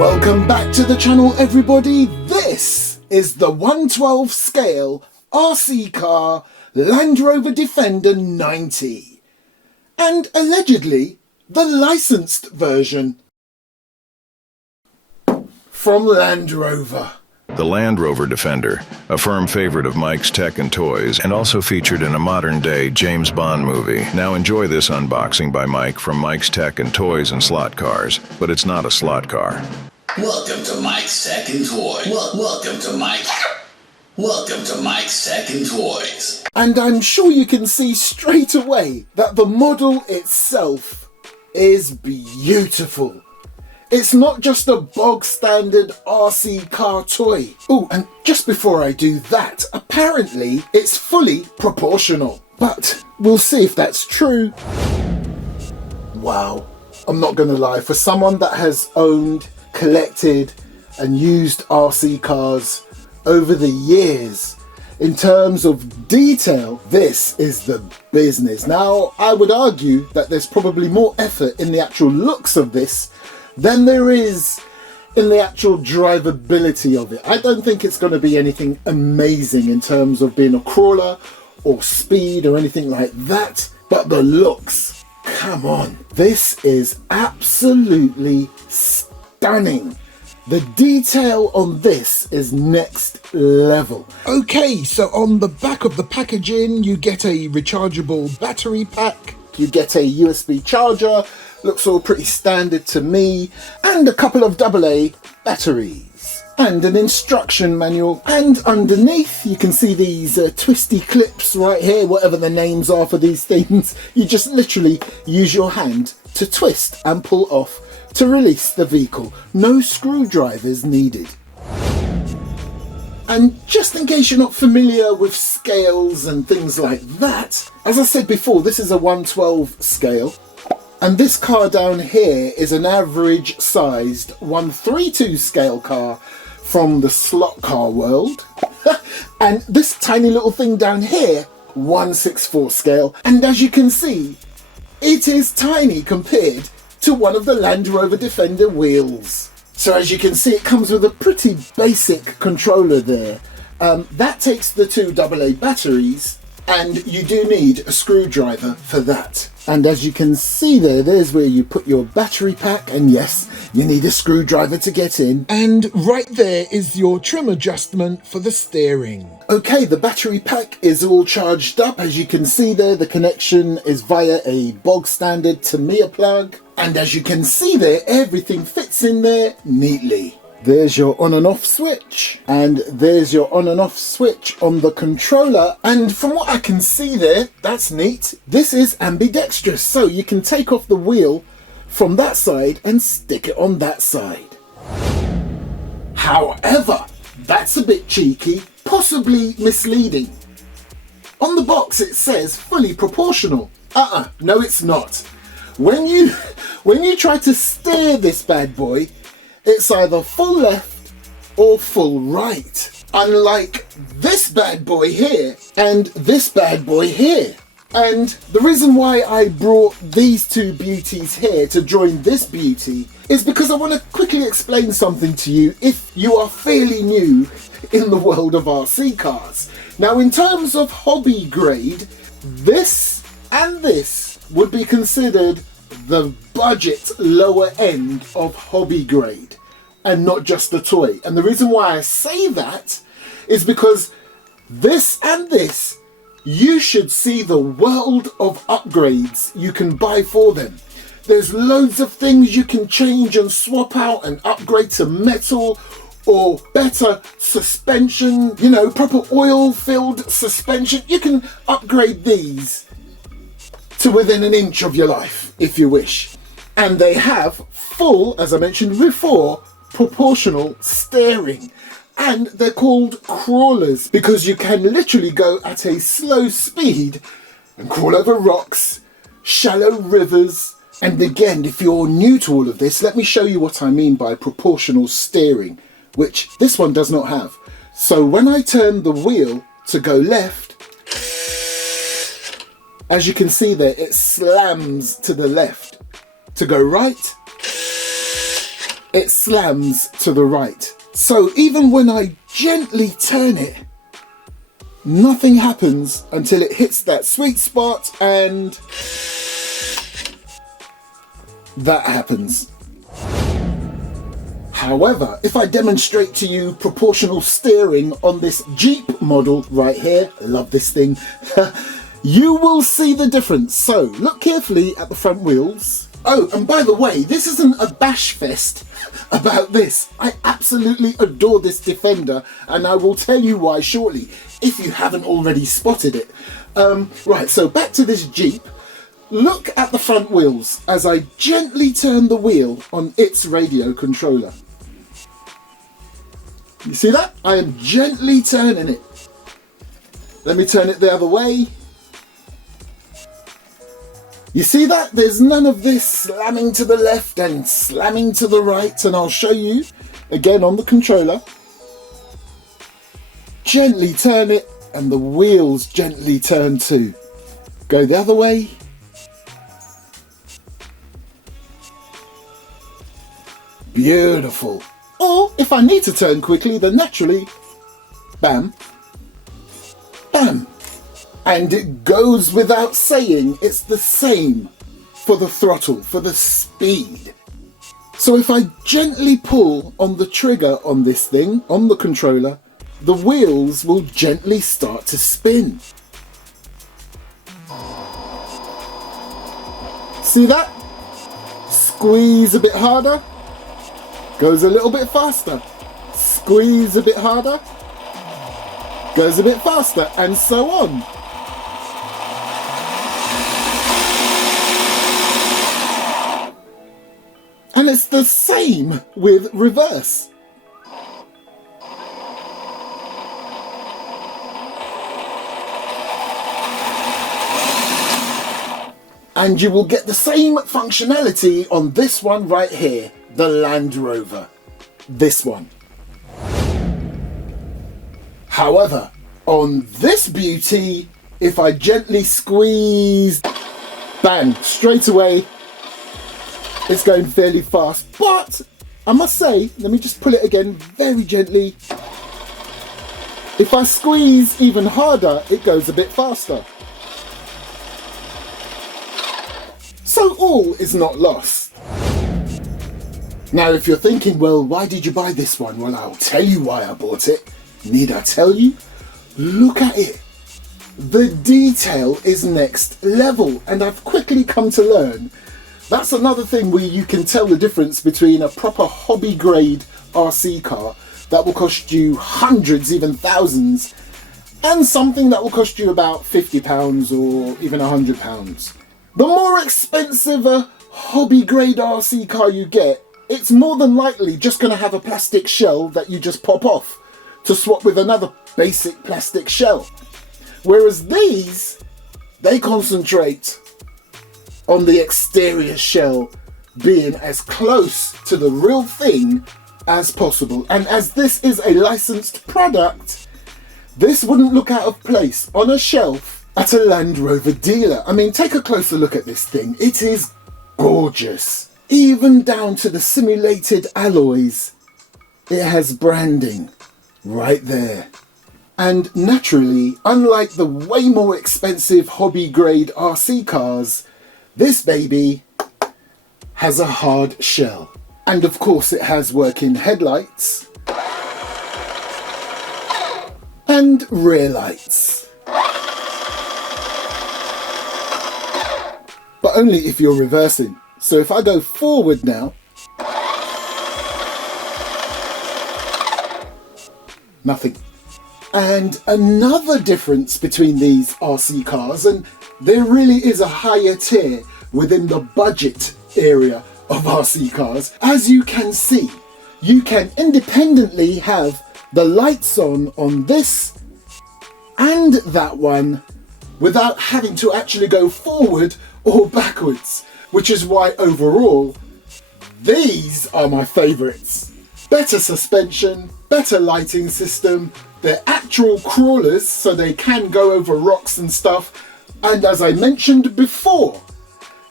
Welcome back to the channel, everybody. This is the 112 scale RC car Land Rover Defender 90 and allegedly the licensed version from Land Rover. The Land Rover Defender, a firm favorite of Mike's Tech and Toys and also featured in a modern-day James Bond movie. Now enjoy this unboxing by Mike from Mike's Tech and Toys and Slot Cars, but it's not a slot car. Welcome to Mike's Tech and Toys. Welcome to Mike's Tech and Toys. And I'm sure you can see straight away that the model itself is beautiful. It's not just a bog standard RC car toy. Oh, and just before I do that, apparently it's fully proportional. But we'll see if that's true. Wow, I'm not gonna lie, for someone that has owned, collected and used RC cars over the years, in terms of detail, this is the business. Now, I would argue that there's probably more effort in the actual looks of this than there is in the actual drivability of it. I don't think it's going to be anything amazing in terms of being a crawler or speed or anything like that, but the looks, come on, this is absolutely stunning. The detail on this is next level. Okay, so on the back of the packaging you get a rechargeable battery pack, you get a USB charger, looks all pretty standard to me, and a couple of AA batteries and an instruction manual. And underneath you can see these twisty clips right here, whatever the names are for these things. You just literally use your hand to twist and pull off to release the vehicle. No screwdrivers needed. And just in case you're not familiar with scales and things like that, as I said before, this is a 112 scale. And this car down here is an average sized 132 scale car from the slot car world. And this tiny little thing down here, 164 scale. And as you can see, it is tiny compared to one of the Land Rover Defender wheels. So as you can see, it comes with a pretty basic controller there. That takes the two AA batteries, and you do need a screwdriver for that. And as you can see there's where you put your battery pack, and yes, you need a screwdriver to get in. And right there is your trim adjustment for the steering. Okay, the battery pack is all charged up. As you can see there, the connection is via a bog standard Tamiya plug. And as you can see there, everything fits in there neatly. There's your on and off switch, and there's your on and off switch on the controller. And from what I can see there, that's neat. This is ambidextrous, so you can take off the wheel from that side and stick it on that side. However, that's a bit cheeky, possibly misleading. On the box it says fully proportional. No it's not. When you try to steer this bad boy, it's either full left or full right. Unlike this bad boy here and this bad boy here. And the reason why I brought these two beauties here to join this beauty is because I want to quickly explain something to you if you are fairly new in the world of RC cars. Now, in terms of hobby grade, this and this would be considered the budget lower end of hobby grade and not just a toy. And the reason why I say that is because this and this, you should see the world of upgrades you can buy for them. There's loads of things you can change and swap out and upgrade to metal or better suspension, you know, proper oil-filled suspension. You can upgrade these to within an inch of your life if you wish. And they have full, as I mentioned before, proportional steering. And they're called crawlers because you can literally go at a slow speed and crawl over rocks, shallow rivers. And again, if you're new to all of this, let me show you what I mean by proportional steering, which this one does not have. So when I turn the wheel to go left, as you can see there, it slams to the left. To go right, it slams to the right. So even when I gently turn it, nothing happens until it hits that sweet spot, and that happens. However, if I demonstrate to you proportional steering on this Jeep model right here, I love this thing, you will see the difference. So look carefully at the front wheels. Oh, and by the way, this isn't a bash fest about this. I absolutely adore this Defender, and I will tell you why shortly, if you haven't already spotted it. Right, so back to this Jeep. Look at the front wheels as I gently turn the wheel on its radio controller. You see that? I am gently turning it. Let me turn it the other way. You see that? There's none of this slamming to the left and slamming to the right, and I'll show you again on the controller. Gently turn it and the wheels gently turn too. Go the other way. Beautiful. Or if I need to turn quickly, then naturally, bam, bam. And it goes without saying, it's the same for the throttle, for the speed. So if I gently pull on the trigger on this thing, on the controller, the wheels will gently start to spin. See that? Squeeze a bit harder, goes a little bit faster. Squeeze a bit harder, goes a bit faster, and so on. And it's the same with reverse. And you will get the same functionality on this one right here, the Land Rover. This one. However, on this beauty, if I gently squeeze, bang, straight away, it's going fairly fast. But I must say, let me just pull it again very gently. If I squeeze even harder, it goes a bit faster. So all is not lost. Now if you're thinking, well, why did you buy this one? Well, I'll tell you why I bought it. Need I tell you? Look at it. The detail is next level, and I've quickly come to learn that's another thing where you can tell the difference between a proper hobby grade RC car that will cost you hundreds, even thousands, and something that will cost you about £50 or even £100. The more expensive a hobby grade RC car you get, it's more than likely just going to have a plastic shell that you just pop off to swap with another basic plastic shell. Whereas these, they concentrate on the exterior shell being as close to the real thing as possible. And as this is a licensed product, this wouldn't look out of place on a shelf at a Land Rover dealer. I mean, take a closer look at this thing. It is gorgeous. Even down to the simulated alloys, it has branding right there. And naturally, unlike the way more expensive hobby grade RC cars, this baby has a hard shell. And of course it has working headlights and rear lights. But only if you're reversing. So if I go forward now, nothing. And another difference between these RC cars, and there really is a higher tier within the budget area of RC cars. As you can see, you can independently have the lights on this and that one without having to actually go forward or backwards, which is why overall, these are my favourites. Better suspension, better lighting system, they're actual crawlers so they can go over rocks and stuff. And as I mentioned before,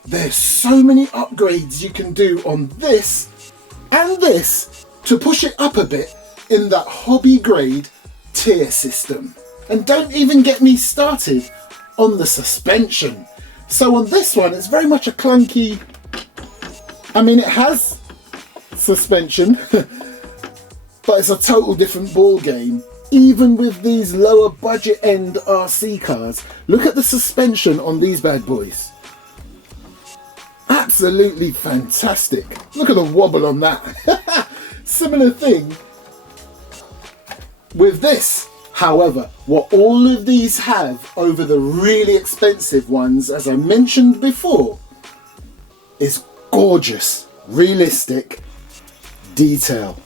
there's so many upgrades you can do on this and this to push it up a bit in that hobby grade tier system. And don't even get me started on the suspension. So on this one, it's very much a clunky, I mean, it has suspension, but it's a total different ball game. Even with these lower budget end RC cars, look at the suspension on these bad boys. Absolutely fantastic. Look at the wobble on that. Similar thing with this. However, what all of these have over the really expensive ones, as I mentioned before, is gorgeous, realistic detail.